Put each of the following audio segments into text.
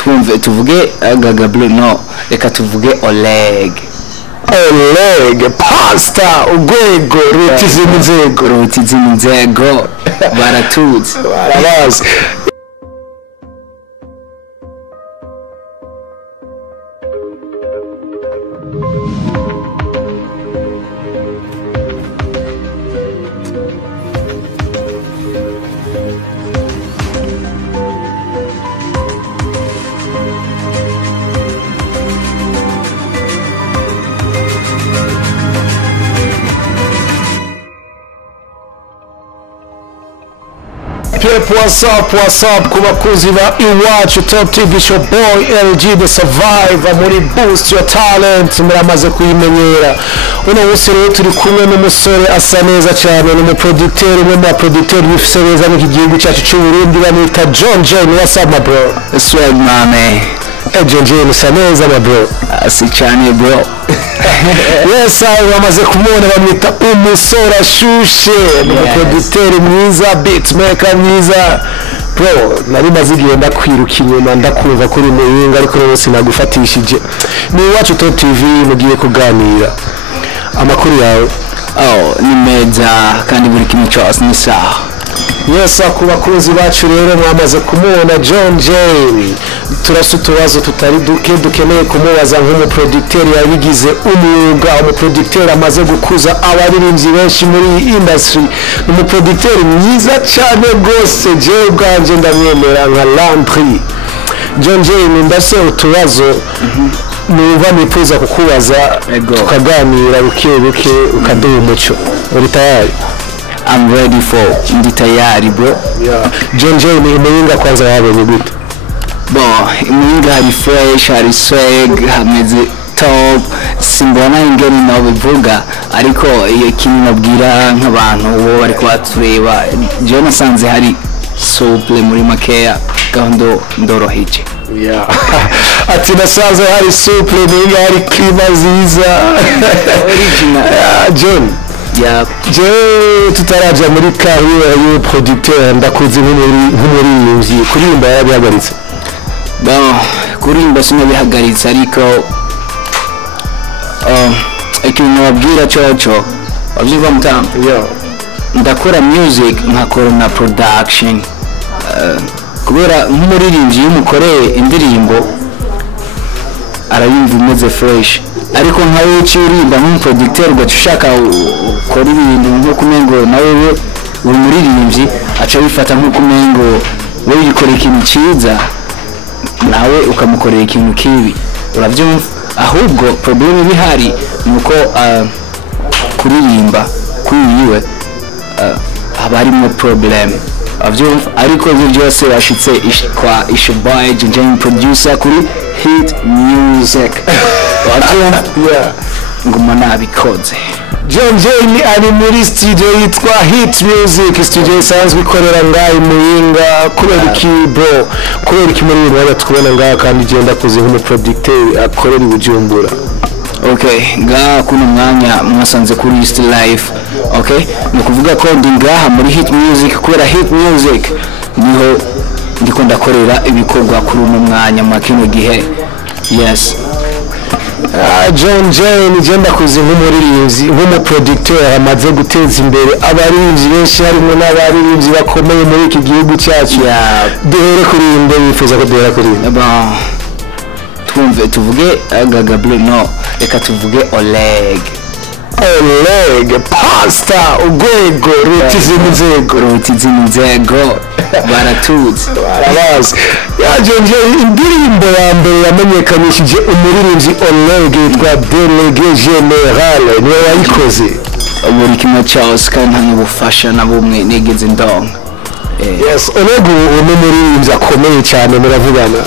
twumve tuvuge Gaga Blue no reka tuvuge Oleg pasta urwego ruti izindi nzego baratuzi barabazi. What's up ku bakuzi ba iwacu Top TV show boy LG the survivor muri boost your talent muramaze kuyimenyera. Uno munsi rero turi kumwe n'umusore asa neza cyane n'umuproducteur umwe mu baproducteur bifise neza mu gihugu cyacu cy'u Burundi bamwita John Jane. What's up my bro? swag mame John Jane usa neza my bro. si cyane bro. Yes, bamaze kumubona bamwita umusore ashushe n'umuproducteur mwiza beatmaker mwiza. Bro, nari maze igihe ndakwiruka inyuma ndakumva kuri muyinga ariko rero sinagufatishije. Ni iwacu Top TV mugiye kuganira. Amakuru yawe? Ni meza kandi buri kimwe cyose ni sawa. Yes, ku bakunzi bacu rero mwamaze kumubona John Jane. Turasa utubazo tutari dukeneye kumubaza nk'umuproducteur yabigize umwuga, umuproducteur amaze gukuza abaririmbyi benshi muri industry. Umuproducteur mwiza cyane gose, je ubwanje ndamwemera nka Landry. John Jane, ndase utubazo numva nifuza kukubaza tukaganira buke ukaduha umuco. Uri tayari? I'm ready for ndi tayari bro. John Jane, imuyinga kwanza yabonye gute? Imuyinga hari fresh, hari swag, hameze top, simbona ingeni nabivuga ariko iyo kintu nabwira nk'abantu bo bari kwatureba je nasanze hari souple muri makeya gahunda ndoroheje. Ati nasanze hari souple n'inga hari clima nziza original. John, je tutaraja muri carrière y'umuproducteur ndakuzi nk'umuririmbyi kuririmba yarabihagaritse. Kurimba sinabihagaritse ariko ikintu nababwira cyoco wabyumva mutama ndakora music nkakora na production kubera nk'umuririmbyi y'umukoreye indirimbo arayumva imeze fresh ariko nkawe ucirimba nk'umuproducteur ugaca ushaka ukora ibintu nk'uko umengo nawe uri umuririmbyi aca bifata nk'uko umengo wowe ukora ikintu cyiza nawe ukamukorera ikintu kibi urabyumva. Ahubwo problem bihari nuko kuririmba kuyiwe abarimo problem avyumva ariko ibyo byose bashitse kwa Ishoboy Jane producer kuri Hit Music wavyumva ngoma nabikoze. John Jane ari muri studio yitwa Hit Music, studio isanzwe ikorera ngaho muyinga. Kubera iki bro, kubera iki muri bwa tukubona ngaho kandi genda kuzi nk'umuproducteur akorera Bujumbura? Okay, ngaha kuno mwanya mwasanze kuri East Life. Okay, no kuvuga ko ndi ngaha muri Hit Music kubera Hit Music niho ndiko ndakorera ibikorwa kuri uno mwanya makino gihe. Yes. John Jane genda kuzi nk'umuririmbyi nk'umuproducteur amaze guteza imbere abaririmbyi benshi harimo n'abaririmbyi bakomeye muri iki gihugu cyacu. Duhere kuri inde wifuza ko duhera kuri inde? Twumve tuvuge Gaga Blue no reka tuvuge Oleg pasta urwego ruti izindi nzego baratuzi barabazi. John Jane, indirimbo ya mbere yamenyekanishije umuririmbyi Oleg yitwa Délégué Général niwe wayikoze. Buri kimwe cyose kandi nta n'ubufasha na bumwe nigeze ndonka. Yes, Oleg ni umuririmbyi akomeye cyane muravugana?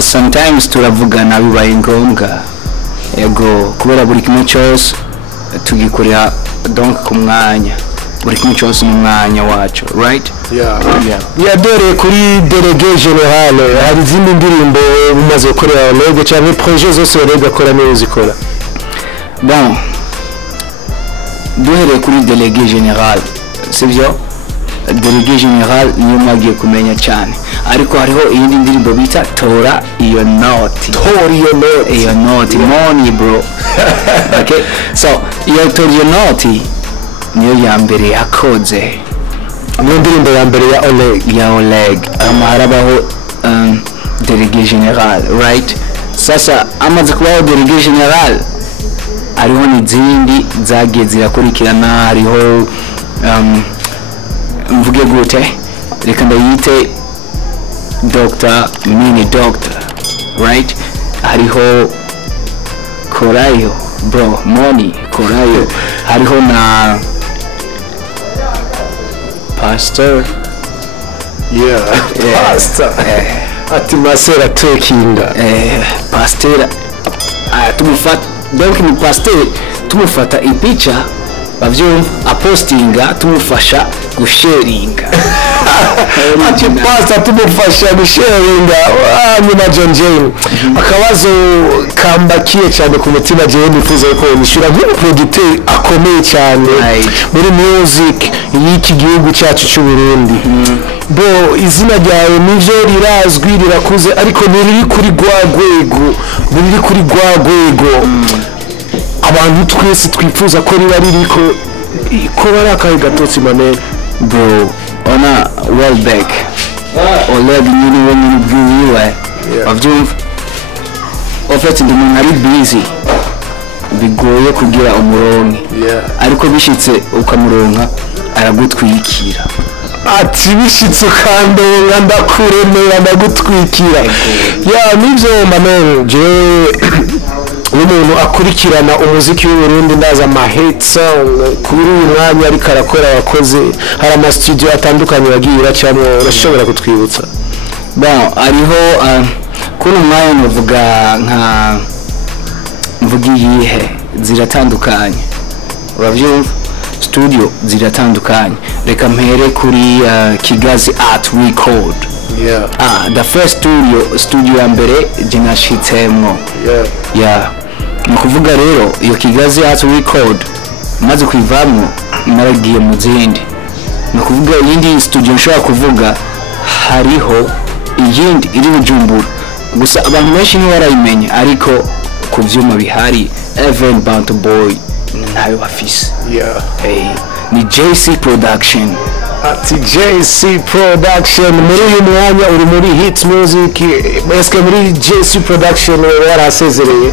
Sometimes turavugana bibaye ngombwa yego kubera buri kimwe cyose tugikorera donc ku mwanya buri kimwe cyose mu mwanya wacu right. Dore kuri Délégué Général hari izindi ndirimbo umaze gukorera Oleg cyangwa projet zose Oleg akora neza zikora? Duhere kuri Délégué Général sibyo. Délégué Général niyo mwagiye kumenya cyane ariko hariho iyindi ndirimbo bita tora iyo noti iyo noti money bro okay so iyo tora iyo noti niyo ya mbere yakoze niyo ndirimbo ya mbere ya Oleg harabaho délégué général right sasa amaze kubaho délégué général hariho n'izindi zagiye zirakurikirana hariho mvuge gute reka ndayite Dr. Mini Doctor right hariho Korayo bro money Korayo hariho na Pastor Pastor ati masera tekinga Pastor tumufata donc ni Pastor tumufata ipicha bavyumva apostinga tumufasha gusharinga ati Pastor tumufasha gusharinga nyuma John Jane akabazo kambakiye cyane ku mutima je nifuza ko nishura nk'umuproducteur akomeye cyane muri music y'iki gihugu cyacu cy'u Burundi bo izina ryawe nivyo rirazwi rirakuze ariko niriri kuri gwagwego abantu twese twifuza ko riba ririko ko barakaye gatotsi manene bro ona Welbeck Oleg nyine we nyine bwiwe bavyumva ofete ndi umuntu ari busy bigoye kugira umuronke ariko bishitse ukamuronka aragutwikira ati bishitse ukandonga ndakuremera ndagutwikira nivyo manene je umuntu akurikirana umuziki w'u Burundi ndaza hit song kuri uyu mwanya ariko arakora abakoze hari ama studio atandukanye bagiye iracamo urashobora kutwibutsa bon ariho kuno mwanya muvuga nka mvuga iyihe ziratandukanye uravyumva studio ziratandukanye reka mpere kuri Kigazi Art Record the first studio ya mbere jinashitsemwo nukuvuga rero iyo Kigazi Art Record maze kwivamwo naragiye mu zindi nukuvuga iyindi studio nshobora kuvuga hariho iyindi iri Bujumbura gusa abantu benshi ntibarayimenya ariko ku vyuma bihari Even Bantu Boy nayo bafise ni JC Production ati JC Production muri uyu mwanya uri muri Hit Music eske muri JC Production warasezereye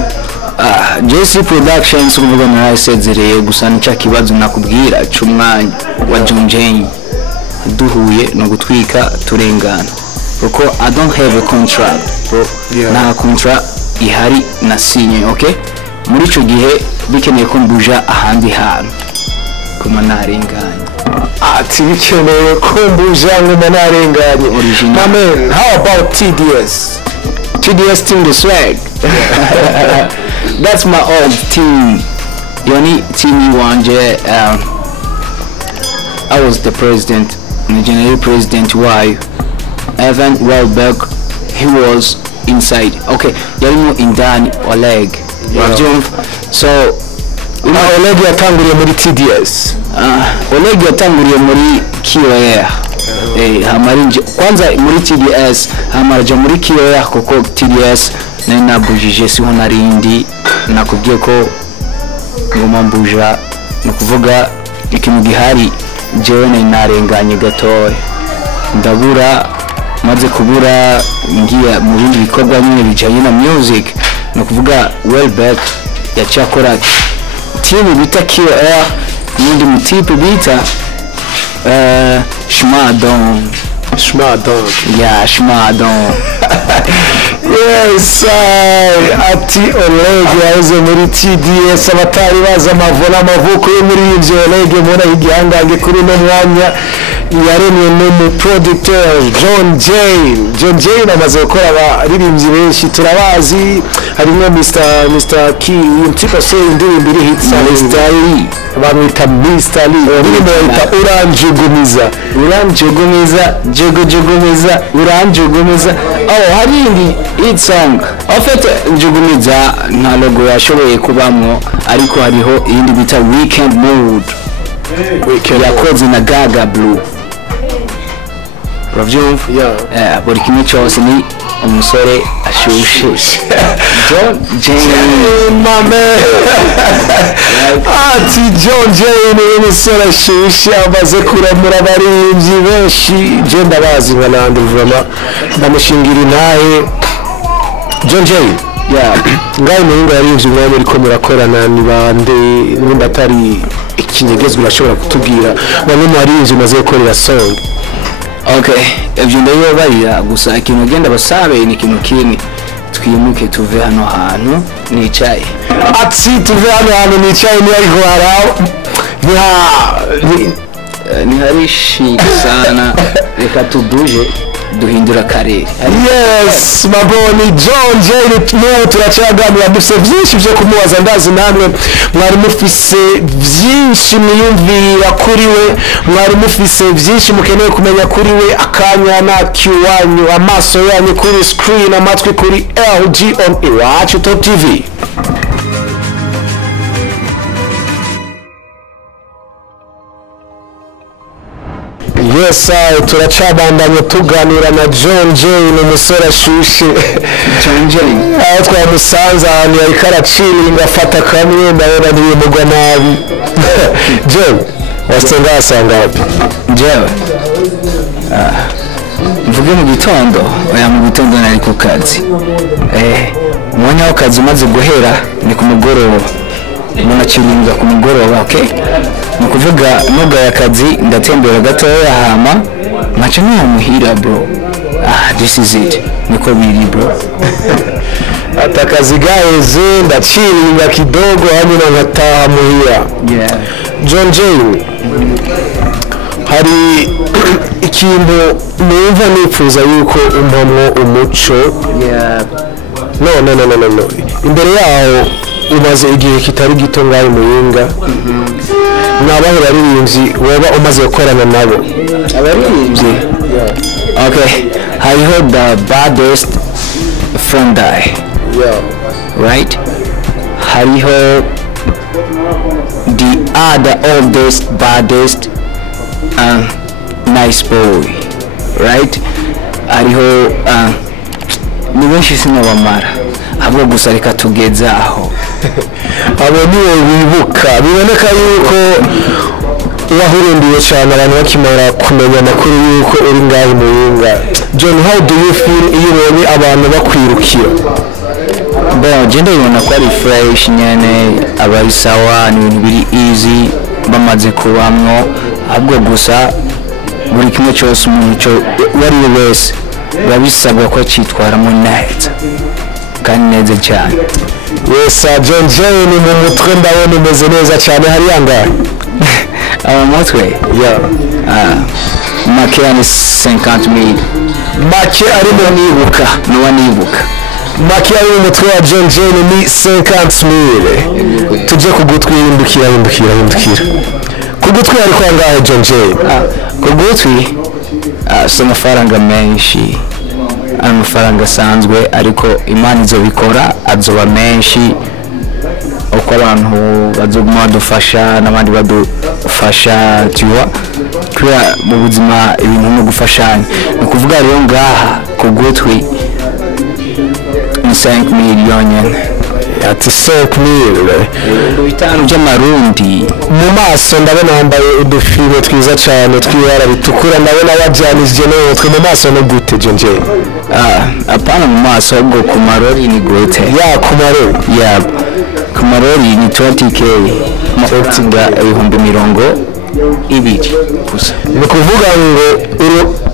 JC Production sukuvuga narasezereye gusa nica kibazo nakubwira cy'umwanya wa John Jane duhuye no gutwika turengana kuko I don't have a contract bro na contract ihari na sinye okay muri ico gihe bikeneye ko mbuja ahandi hantu kuma narenganye ati bikeneye ko mbuja ngoma narenganye original man how about TDS team the swag that's my old team yoni team wanje I was the president the general president why Evan Welbeck he was inside okay yarimo indani Oleg so Oleg yatanguriye muri TDS Oleg yatanguriye muri KOR hamarinje kwanza muri TDS hamarja muri KOR kuko TDS nari nabujije siho narindi nakubwiye ko ngoma mbuja nukuvuga ikintu gihari jewe narenganye gatoya ndabura maze kubura ngiye mu bindi bikorwa nyine bijanye na music nukuvuga Welbeck yacakora team bita KOR n'undi mutipe bita Schmadon yes ati Oleg yaje muri TDS abatari baza amavuna amavuko yo muri ivyo Oleg mura igihangange kuri no mwanya yaremye no producer John Jane amaze gukora abaririmbyi benshi turabazi harimo Mr. Key umtipa so indirimbo iri hit Mr. Lee bamwita Mr. Lee indirimbo yita uranjugumiza harindi hit song afite njugumiza nta logo yashoboye kubamwo ariko hariho iyindi bita Weekend Mood yakoze na Gaga Blue uravyumva Yeah. buri kimwe cyose ni umusore ashushe John Jane mame ati John Jane umusore ashushe amaze kuramura abaririmbyi benshi je ndabazi nka nandi vraiment ndamushingira intahe John Jane ngaho muhinga yarivye umwanya uriko murakorana ni bande n'undi atari ikinyegezwa urashobora kutubwira bamwe mu baririmbyi umaze gukorera song. okay ibyo ndabibabarira gusa ikintu genda basabe ni ikintu kini twimuke tuve hano hantu nicaye ati tuve hano hantu nicaye ni ariko haraho ntiharishi sana reka tuduje duhindura akarere. Yes maboni John Jane no turacaganira dufise byinshi byo kumubaza ndazi namwe mwari mufise byinshi mwiyumvira kuri we mwari mufise byinshi mukeneye kumenya kuri we akanya na kiwanyu amaso yanyu kuri screen amatwi kuri LG on Iwacu Top TV. Yes turacabandanya tuganira na John Jane umusore ashushe John Jane aho twamusanze ahantu yari karaciringa afata kamwe ndabona ntibimugwa nabi. John wasenga asanga wapi? jewe mvuge mu gitondo oya mu gitondo nari ku kazi umwanya w'akazi umaze guhera ni ku mugoroba umuntu akiringa ku mugoroba okay ni ukuvuga nugaya akazi ndatembera gatoya hama nkaca muhira bro this is it niko biri bro atakazi gaheze ndaciringa kidogo hanyuma nkataha muhira. John Jane hari ikintu numva nifuza yuko umpamwo umuco no imbere yaho umaze igihe kitari gito ngaho muyinga nabaho baririmbyi waba umaze gukorana nabo abaririmbyi okay hariho the baddest Friendai right hariho the other oldest baddest nice boy right hariho ni benshi sinabamara ahubwo gusa reka tugeze aho abo niwe wibuka biboneka yuko wahurindiye cyane abantu bakimara kumenya amakuru yuko uri ngaho muyinga. John how do you feel iyo ubonye abantu bakwirukira? genda ibona ko ari fresh nyene abari sawa ni ibintu biri easy bamaze kubamwo ahubwo gusa buri kimwe cyose umuntu wari wese babisabwa ko cyitwaramo neza kandi neza cyane. Yes John Jane mu mutwe ndabona umeze neza cyane hari yangahe mutwe make ni 50,000 make arimo nibuka make ari mu mutwe wa John Jane ni 50,000 tujye kugutwihindukira kugutwi ari kwangahe John Jane? kugutwi si amafaranga menshi amafaranga asanzwe ariko imana izobikora azoba menshi uko abantu bazoguma badufasha n'abandi badufasha tiwa kubera mu buzima ibintu no gufashanya ni ukuvuga rero ngaha ku gutwi ni 5 million ati 5,000 bitanu by'amarundi. mu maso ndabona wambaye udufire twiza cyane tw'ibara ritukura ndabona wajyanije neza twe mu maso no gute John Jane? apana mu maso ahubwo ku marori ni gute ku marori ku marori ni 20k amafaranga 200,000 gusa. ni ukuvuga ngo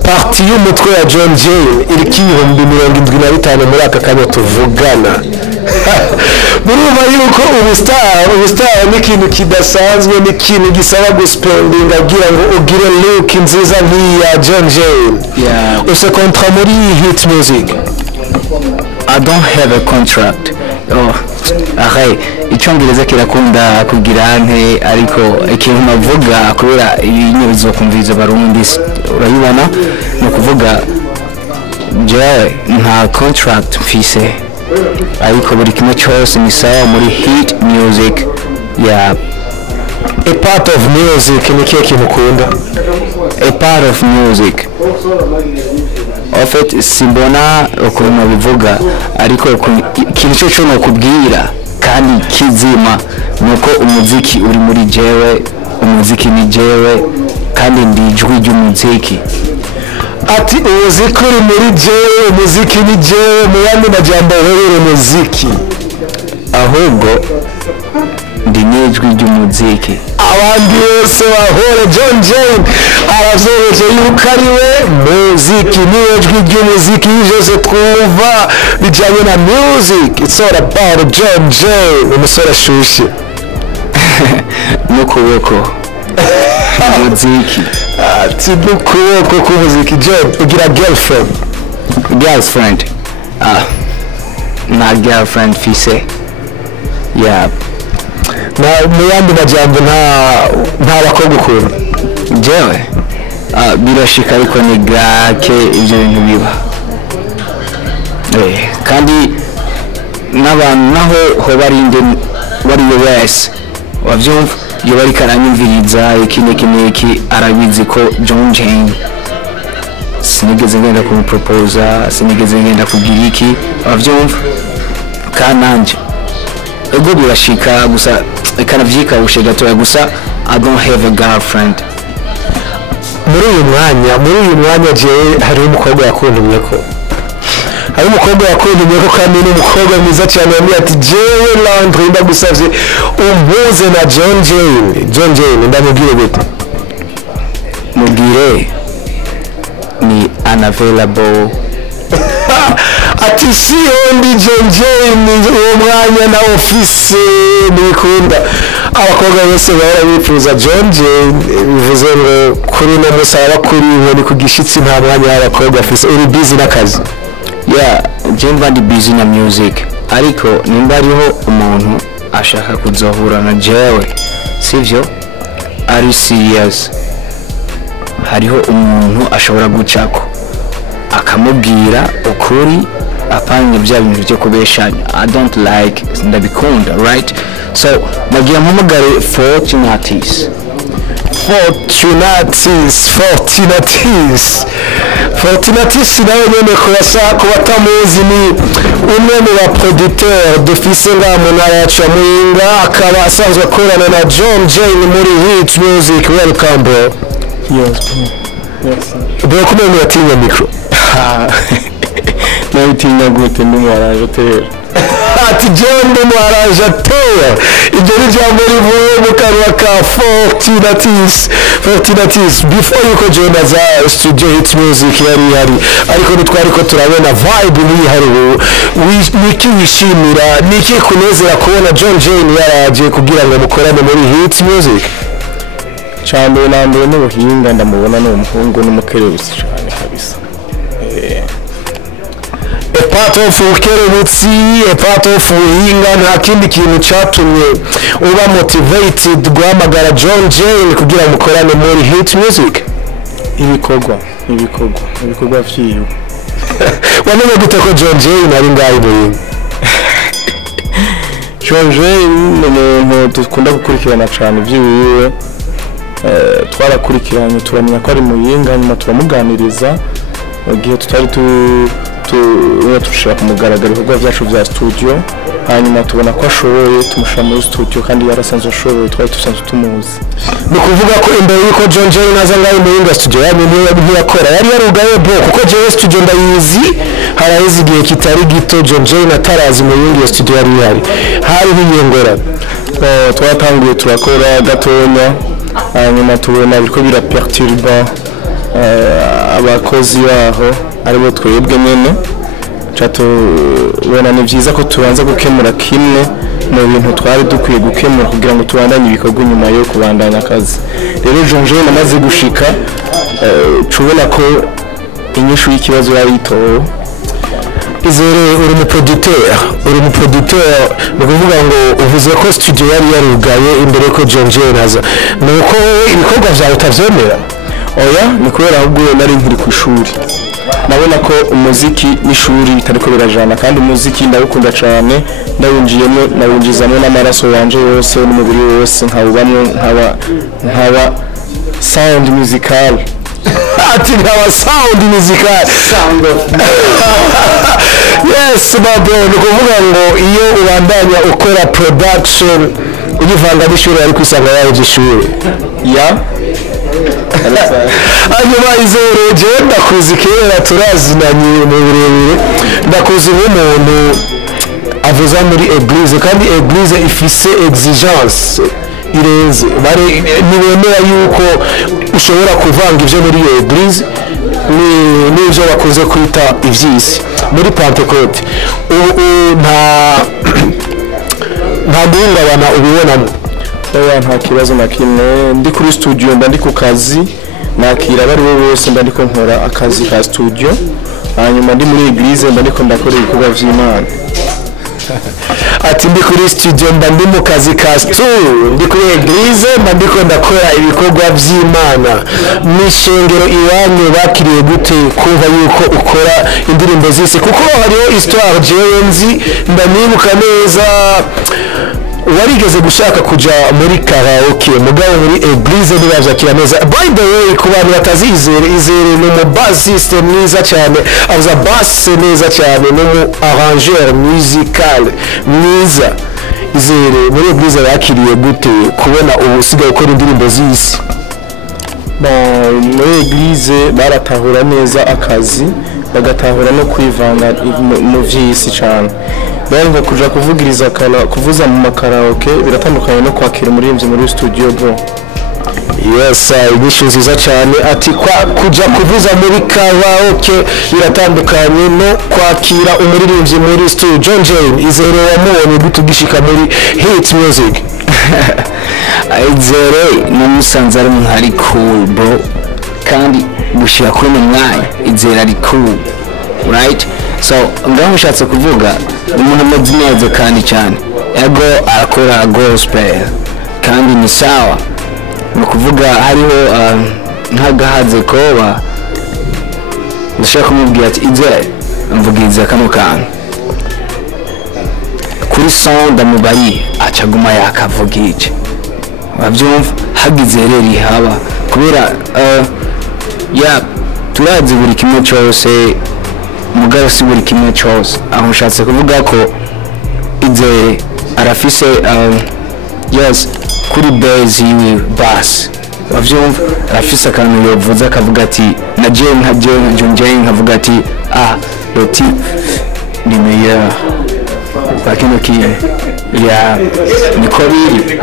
parti y'umutwe wa John Jane iri k'ibihumbi 75 muri aka kanya tuvugana. murumva yuko ubustar ni ikintu kidasanzwe ni ikintu gisaba guspendinga kugira ngo ugire look nziza nk'iya John Jane. use kontra muri hit music? I don't have a contract. icyongereza kirakunda kugira nte ariko ikintu navuga kubera inyurizo kumviza barundi urayibona no kuvuga je nta contract mfise ariko buri kimwe cyose ni sawa muri hit music a part of music ni kihe kintu ukunda? A part of music. En fait simbona ukuntu nabivuga ariko ikintu cyo nokubwira kandi kizima nuko umuziki uri muri jewe, umuziki ni jewe kandi ndijwi ry'umuziki. Ati umuziki uri muri jewe, umuziki ni jewe, mu yandi majambo wewe umuziki ahubwo ndi n'ijwi ry'umuziki. Abandi bose bahora John Jane aravyereje yuko ari we muziki, niwe jwi ry'umuziki byose twumva bijanye na music. It's all about John Jane, umusore ashushe n'ukuboko umuziki. Ati n'ukuboko k'umuziki. John, ugira girlfriend? Nta girlfriend fise. Yeah. Mu yandi majambo nta bakobwa ukunda? Jewe birashika ariko ni gake ibyo bintu biba. Kandi n'abantu naho ho barinde bari wese wavyumva iyo bari karanyumviriza iki arabizi ko John Jane sinigeze ngenda kumupropose, sinigeze ngenda kugira iki wavyumva kananje ego birashika gusa kanavyikawushe gatoya gusa. I don't have a girlfriend. Muri uyu mwanya jewe hari umukobwa yakundumye ko kandi ni umukobwa mwiza cyane yambwiye ati jewe Landry ndagusavye umpuze na John Jane ndamubwire gute? Mubwire ni unavailable. Ati si undi John Jane uwo mwanya na office nikunda. Abakobwa bose bahora bifuza John Jane, bivuze ngo kuri no musaba kuri inkoni ku gishitsi nta mwanya w'abakobwa afise. Uri busy n'akazi? Yeah, Jane ndi busy na music ariko nimba ariho umuntu ashaka kuzohura na jewe sivyo ari serious, hariho umuntu ashobora gucako akamubwira ukuri apanye bya bintu byo kubeshanya. I don't like ndabikunda, right? So nagiye mpamagare Fortunatis nawe nyene kubatamuzi ni umwe mu baproducteur dufise nga mu ntara yacu ya Muyinga, akaba asanzwe akorana na John Jane muri Hit Music. Welcome bro. Yes. Bro, kumwe yatinya micro? Nayitinya gute ndi mwaraje? Ati John ndi mwaraje atera. Ibyo ni jambo rivuye mu kanwa ka Fortunatis. Before yuko John aza studio Hit Music yari ariko nitwariko turabona vibe muri niki wishimira, niki kunezera kubona John Jane yaraje kugira ngo mukorane muri Hit Music? Cyane nambere n'ubuhinga ndamubona n'umuhungu n'umukerebutsi cyane kabisa. A part of ukerebutsi, a part of ubuhinga, nta kindi kintu cyatumye uba motivated guhamagara John Jane kugira mukorane muri Hit Music? Ibikorwa vyiwe. Wamenye gute ko John Jane ari ngaho muri? John Jane ni umuntu dukunda gukurikirana cyane vyiwe. Twarakurikiranye turamenya ko ari Muyinga, nyuma turamuganiriza mu gihe tutari tushaka kumugaragara ibikorwa byacu bya studio, hanyuma tubona ko ashoboye tumushyira muri studio kandi yarasanzwe ashoboye, twari dusanzwe tumuzi. Ni ukuvuga ko imbere y'uko John Jane naza ngaho Muyinga studio ntiyakora, yari yarugaye bro, kuko jewe studio ndayizi haraheze igihe kitari gito John Jane atarazi Muyinga studio yari hari biyengora. Twatangiye turakora gatonya, hanyuma tubona biriko biraperturba abakozi baho aribo twebwe nyene, tubona ni byiza ko tubanza gukemura kimwe mu bintu twari dukwiye gukemura kugira ngo tubandanye ibikorwa nyuma yo kubandanya akazi. Rero John Jane amaze gushika tubona ko inyishu y'ikibazo yari itowe. Izere uri mu producteur ni kuvuga ngo uvuze ko studio yari yarugaye imbere ko John Jane aza, nuko ibikorwa vyawe utavyemera? Oya, ni kubera ahubwo nari nkiri ku ishuri. nabona ko umuziki n'ishuri bitariko birajana kandi umuziki ndawukunda cyane ndawinjiyemo nawinjizamo n'amaraso yanje yose n'umubiri wose nkawubamwe nkaba sound musical ati nkaba sound musical yes babo ni kuvuga ngo iyo ubandanya ukora production ugivanga n'ishuri ariko usanga yaje ishuri ya hanyuma Izere jewe ndakuzi kera turazinanye mu burebure ndakuzi nk'umuntu avuza muri eglise kandi eglise ifise exigence irenze ntibemera yuko ushobora kuvanga ibyo muri iyo eglise n'ibyo bakunze kwita iby'isi muri Pentecote nta guhungabana ubibonamo nta kibazo na kimwe ndi kuri studio mba ndi ku kazi nakira bari bo bose mba ndiko nkora akazi ka studio hanyuma ndi muri eglise mba ndiko ndakora ibikorwa vy'Imana ati ndi kuri studio mba ndi mu kazi ka ndi kuri eglise mba ndiko ndakora ibikorwa vy'Imana n'ishengero iwanyu bakiriye gute kumva yuko ukora indirimbo z'isi kuko hariho histoire jewe nzi ndanibuka neza warigeze gushaka kuja muri karaoke mugabo muri eglise ntibavyakira neza by the way ku bantu batazizere Izere ni umubassiste mwiza cyane avuza bass neza cyane n'umu arrangeur musical mwiza Izere muri eglise yakiriye gute kubona ubusigaye ukora indirimbo z'isi muri eglise baratahura neza akazi bagatahura no kwivanga mu vy'isi cyane ngo kuja kuvugiriza kuvuza mu makaraoke biratandukanye no kwakira umuririmbyi muri studio bro. Yes, inyishu nziza cyane ati kuja kuvuza muri karaoke biratandukanye no kwakira umuririmbyi muri studio. John Jane Izere wamubonye gutugishika muri hit music. Izere n'umusanze ari muhari cool bro kandi gushira kuri mwanya Izere ari cool right, so ngaho ushatse kuvuga umuntu ameze neza kandi cyane ego arakora gospel kandi ni sawa no kuvuga hariho ntagahaze koba ndashaka kumubwira ati Izere mvugiza kano kantu kuri sound amubari acaguma yakavugije bavyumva hagize reri haba kubera ya turazi buri kimwe cyose mugabo si buri kimwe cyose aho ushatse kuvuga ko Izere arafise yes kuri base yiwe bass bavyumva arafise akantu yovuza akavuga ati na Jane nka John Jane nkavuga ati loti ni meilleur bakino kiye ya niko biri.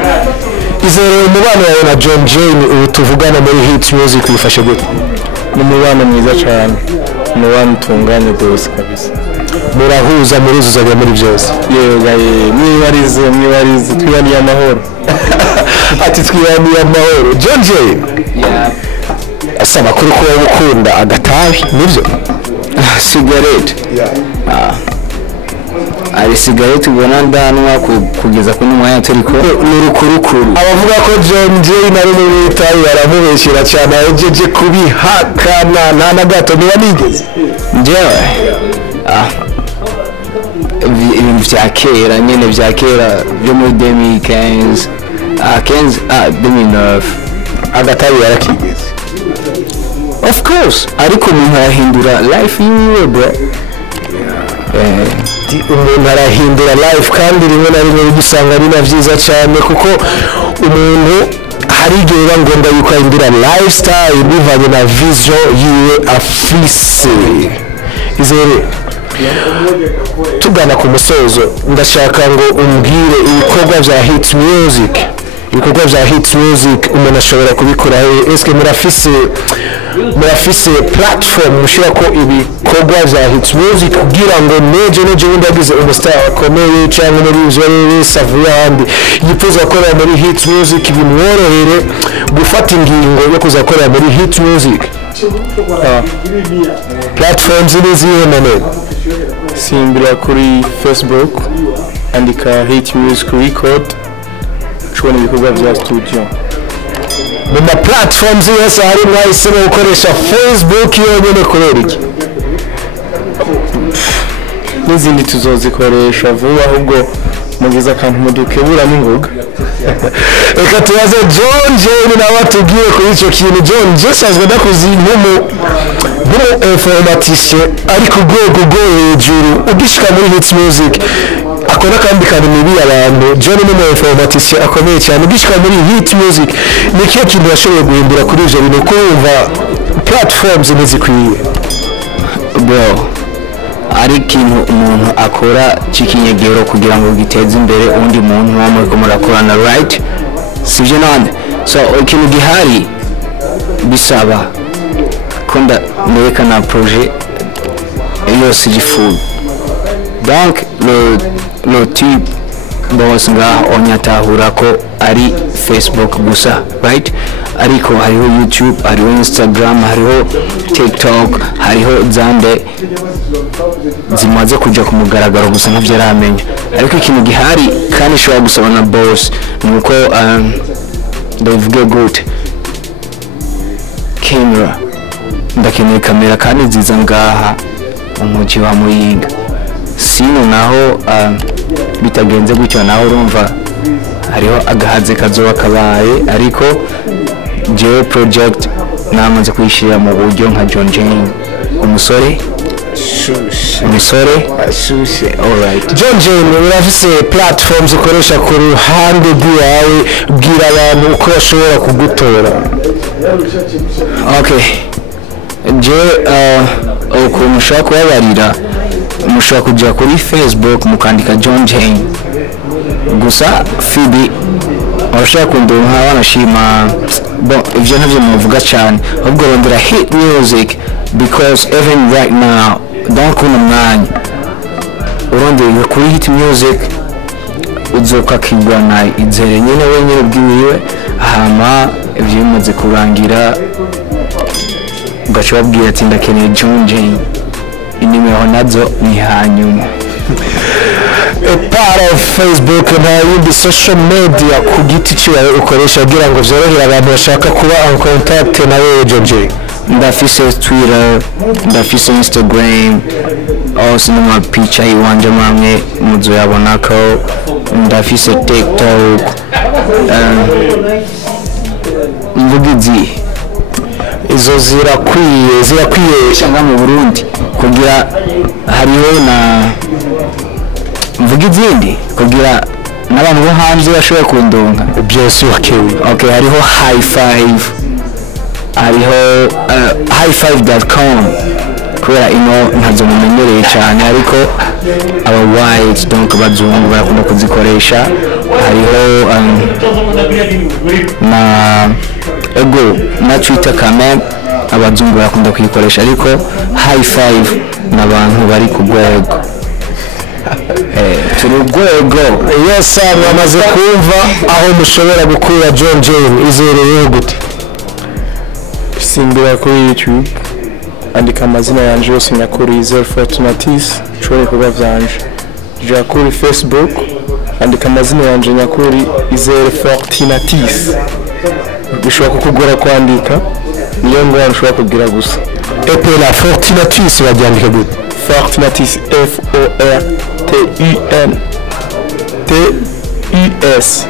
Izere umubano wawe na John Jane ubu tuvugana muri hit music bifashe gute? Ni umubano mwiza cyane umubano utunganye rwose kabisa murahuza muruzuzanya muri byose mwibarize twibaniye amahoro ati twibaniye amahoro. John Jane asaba kuri kuba gukunda agatabi nibyo cigarette ari cigarette ubona ndanwa kugeza ku mwanya turiko n'urukurukuru abavuga ko John Jane ari muri itayi baramubeshyira cyane ajeje kubihakana nta na gato niba nigeze njyewe ibintu vya kera nyene vya kera byo muri 2015 2009 agatabi yarakigeze of course ariko umuntu arahindura life yiwe bro. Umuntu arahindura life kandi rimwe na rimwe bidusanga ari na vyiza cyane kuko umuntu hari igihe biba ngombwa yuko ahindura lifestyle bivanye na vision yiwe afise. Izere tugana ku musozo ndashaka ngo umbwire ibikorwa vya hit music umuntu ashobora kubikora eske murafise platform mushira ko ibikorwa vya hit music kugira ngo neje wundi agize umustar akomeye cyangwa muri ivyo savuye handi yifuza gukora muri hit music bimworohere gufata ingingo yo kuza gukora muri hit music? Platforms nizihe none? simbira kuri Facebook andika hit music record chubona ibikorwa vya studio mu ma platforms yose hari mwahisemo gukoresha Facebook yonyene kubera iki? n'izindi tuzozikoresha vuba ahubwo mugize akantu mudukebura n'ingoga. Reka tubaze John Jane nawe atubwiye kuri icyo kintu. John asanzwe adakoze nk'umu-informaticien ari ku rwego rwo hejuru ugishika muri hits music akora kandi kantu mibi abantu. John ni umu-informaticien akomeye cyane ugishika muri hit music. Ni ikihe kintu yashoboye guhindura kuri ivyo bintu kumva platforms ntizikwiye? Bro, ari ikintu umuntu akora c'ikinyegero kugira ngo giteze imbere undi muntu wamwe ko murakorana, right? Sivyo none. So ikintu gihari bisaba konda nerekana projet yose gifu. Donc le type boss nga onyatahura ko ari Facebook gusa, right? Ariko hariho YouTube, hariho Instagram, hariho TikTok, hariho zande zimaze kuja ku mugaragaro gusa ntavyo aramenya. Ariko ikintu gihari kandi shobora gusaba na boss nuko ndavuga gute camera, ndakeneye kamera kandi nziza ngaha umuji wa Muyinga. Sino naho bitagenze gutyo naho urumva hariho agahaze kazoba kabaye. Ariko je project namaze kwishira mu buryo nka John Jane umusore ashushe. Alright, John Jane urafise platforms ukoresha ku ruhande rwawe, bwira abantu uko bashobora kugutora. okay, je uko mushaka kubabarira mushaka kujya kuri Facebook mukandika John Jane gusa Phoebe abashaka kundonka banashima. Bon, ivyo ntavyo muvuga cyane ahubwo rondera hit music because even right now don't kuna mwanya urondera kuri hit music uzoka kigwana izere nyine wenyine bwiwe hama ivyo bimaze kurangira ugaca babwira ati ndakeneye John Jane, inimero nazo ni hanyuma. A part of Facebook na yindi social media ku giti cyawe ukoresha kugira ngo vyorohere abantu bashaka kuba en contact na wewe John Jane? Ndafise Twitter, ndafise Instagram, also numa picha iwanje mamwe muzo yabonako. Ndafise TikTok, mvugizi izo zirakwiye shanga mu Burundi kugira hariho na mvuga izindi kugira n'abantu bo hanze bashobora kundonka byose. Okay, hariho high five, hariho highfive.com kubera ino ntazo mumenyereye cyane ariko aba white donc bazungu barakunda kuzikoresha. Hariho na ego na Twitter kamera abazungu barakunda kuyikoresha ariko high five n'abantu bari ku rwego turi rwego. Yes, mwamaze kumva aho mushobora gukura John Jane. Izereye gute? Simbira kuri YouTube andika amazina yanje yose nyakuri Izere Fortunatus ushobora kuba vyanje. Ja kuri Facebook andika amazina yanje nyakuri Izere Fortunatus bishobora kukugora kwandika niyo ngwara ushobora kugira gusa. Epe la Fortunatus babyandika gute? Fortunatus Fortunatus.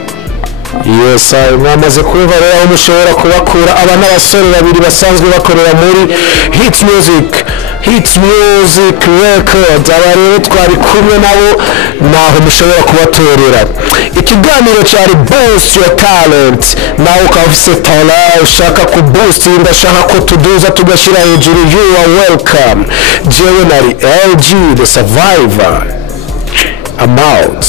Yes, mwamaze kumva rero aho mushobora kubakura aba n'abasore babiri basanzwe bakorera muri Hits Music Records. Aba rero twari kumwe nabo naho mushobora kubatorera. Ikiganiro cyari Boost Your Talent. Nawe ukaba ufise talent ushaka ku boostinga, ushaka ko tuduza tugashyira hejuru, you are welcome. Jewe nari LG the Survivor. I'm out.